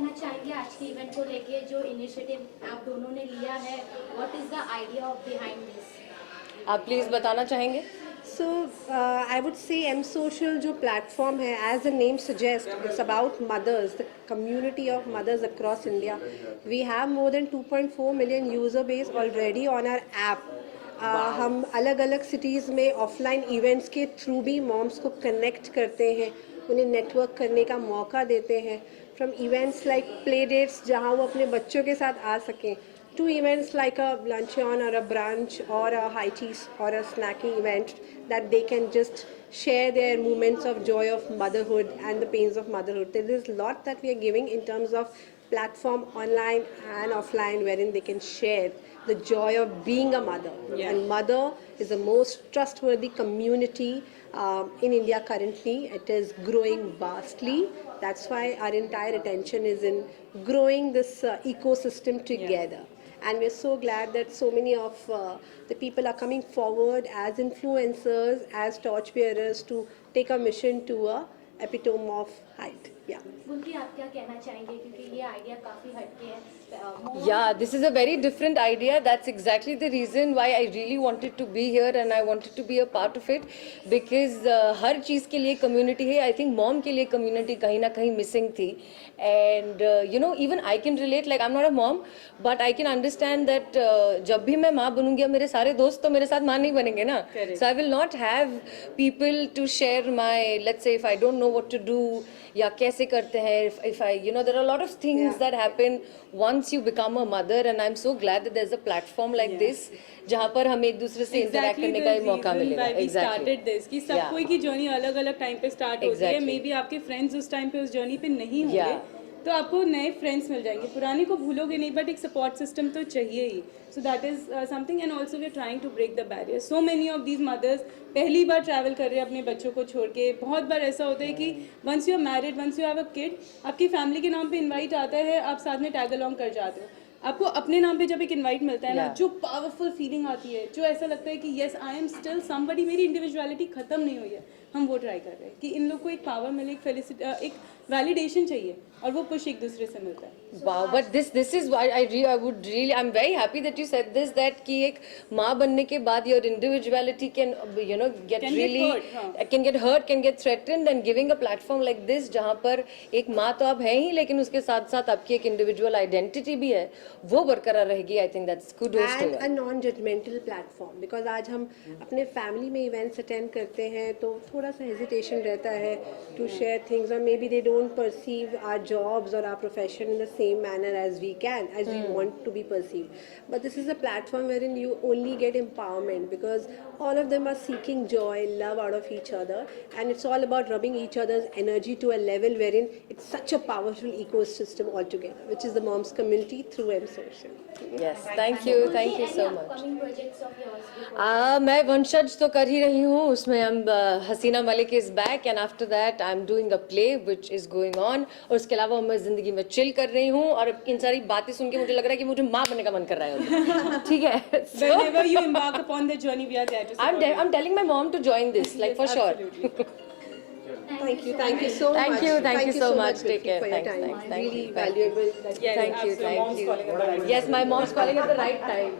कहना चाहेंगे आज के इवेंट को लेके, जो इनिशिएटिव आप दोनों ने लिया है, what is the idea of behind this? आप प्लीज़ बताना चाहेंगे? So I would say M Social जो platform है, as the name suggests, it's about mothers, the community of mothers across India. We have more than 2.4 million user base already on our app. हम अलग अलग cities में offline events के through भी moms को connect करते हैं, उन्हें नेटवर्क करने का मौका देते हैं. From events like play dates जहाँ वो अपने बच्चों के साथ आ सकें, to events like a luncheon or a brunch or a high teas or a snacking event that they can just share their moments of joy of motherhood and the pains of motherhood. There is a lot that we are giving in terms of platform online and offline wherein they can share the joy of being a mother. Yeah. And mother is the most trustworthy community in India currently. It is growing vastly. That's why our entire attention is in growing this ecosystem together. And we're so glad that so many of the people are coming forward as influencers, as torchbearers to take a mission to a epitome of height. Yeah. बुल्की, आप क्या कहना चाहेंगे, क्योंकि ये idea काफी हटके है? Yeah, this is a very different idea. That's exactly the reason why I really wanted to be here and I wanted to be a part of it, because हर चीज़ के लिए community है. I think mom के लिए community कहीं ना कहीं missing थी. And you know, even I can relate. Like I'm not a mom, but I can understand that जब भी मैं माँ बनूंगी, मेरे सारे दोस्त तो मेरे साथ माँ नहीं बनेंगे ना. So I will not have people to share my, let's say, if I don't know what to do या कैसे करते हैं. If I, you know, there are a lot of things that happen once you become a mother, and I'm so glad that there's a platform like this जहाँ पर हम एक दूसरे से interact करने का मौका मिलेगा. Exactly. Started this कि सब कोई की जर्नी अलग अलग टाइम पे स्टार्ट होती है. मे बी आपके फ्रेंड्स उस टाइम पे उस जर्नी पे नहीं होंगे, तो आपको नए फ्रेंड्स मिल जाएंगे. पुराने को भूलोगे नहीं, बट एक सपोर्ट सिस्टम तो चाहिए ही. So that is something. And also we are trying to break the barrier. So many of these mothers पहली बार ट्रैवल कर रहे हैं अपने बच्चों को छोड़ के. बहुत बार ऐसा होता है कि once you are married, once you have a kid, आपकी फैमिली के नाम पे इन्वाइट आता है, आप साथ में टैग अलॉन्ग कर जाते हो. आपको अपने नाम पे जब एक इनवाइट मिलता है ना, जो पावरफुल फीलिंग आती है, जो ऐसा लगता है कि yes I am still somebody, मेरी इंडिविजुअलिटी खत्म नहीं हुई है. हम वो ट्राई कर रहे हैं कि इन लोग को एक पावर मिले, एक वैलिडेशन चाहिए, और वो पुश एक दूसरे से मिलता है. Wow, but this is why I'm very happy that you said this, that कि एक माँ बनने के बाद your individuality can, you know, get hurt, can get threatened, and giving a platform like this जहाँ पर एक माँ तो आप है ही, लेकिन उसके साथ साथ आपकी एक individual identity भी है, वो बरकरार रहेगी. I think that's kudos to And a non-judgmental platform, because आज हम अपने family में events attend करते हैं तो थोड़ा सा hesitation रहता है to share things, or maybe they don't perceive our jobs or our profession in the same manner as we want to be perceived. But this is a platform wherein you only get empowerment, because all of them are seeking joy, love out of each other, and it's all about rubbing each other's energy to a level wherein it's such a powerful ecosystem altogether, which is the moms community through M Social. Yes, thank you so much. Upcoming projects of yours? मैं वंशज तो कर ही रही हूँ, उसमें हम हसीना Malik is back, and after that I'm doing a play which is going on. और उसके अलावा मैं जिंदगी में चिल कर रही हूँ, और इन सारी बातें सुन के मुझे लग रहा है कि मुझे माँ बनने का मन कर रहा है. ठीक है. Whenever you embark upon the journey, we are there to support you. I'm telling my mom to join this, like for sure. Thank you so much. Thank you so much. Take care. For your Thanks. time. Really valuable. Thank you. Yes, my mom's calling at the right time.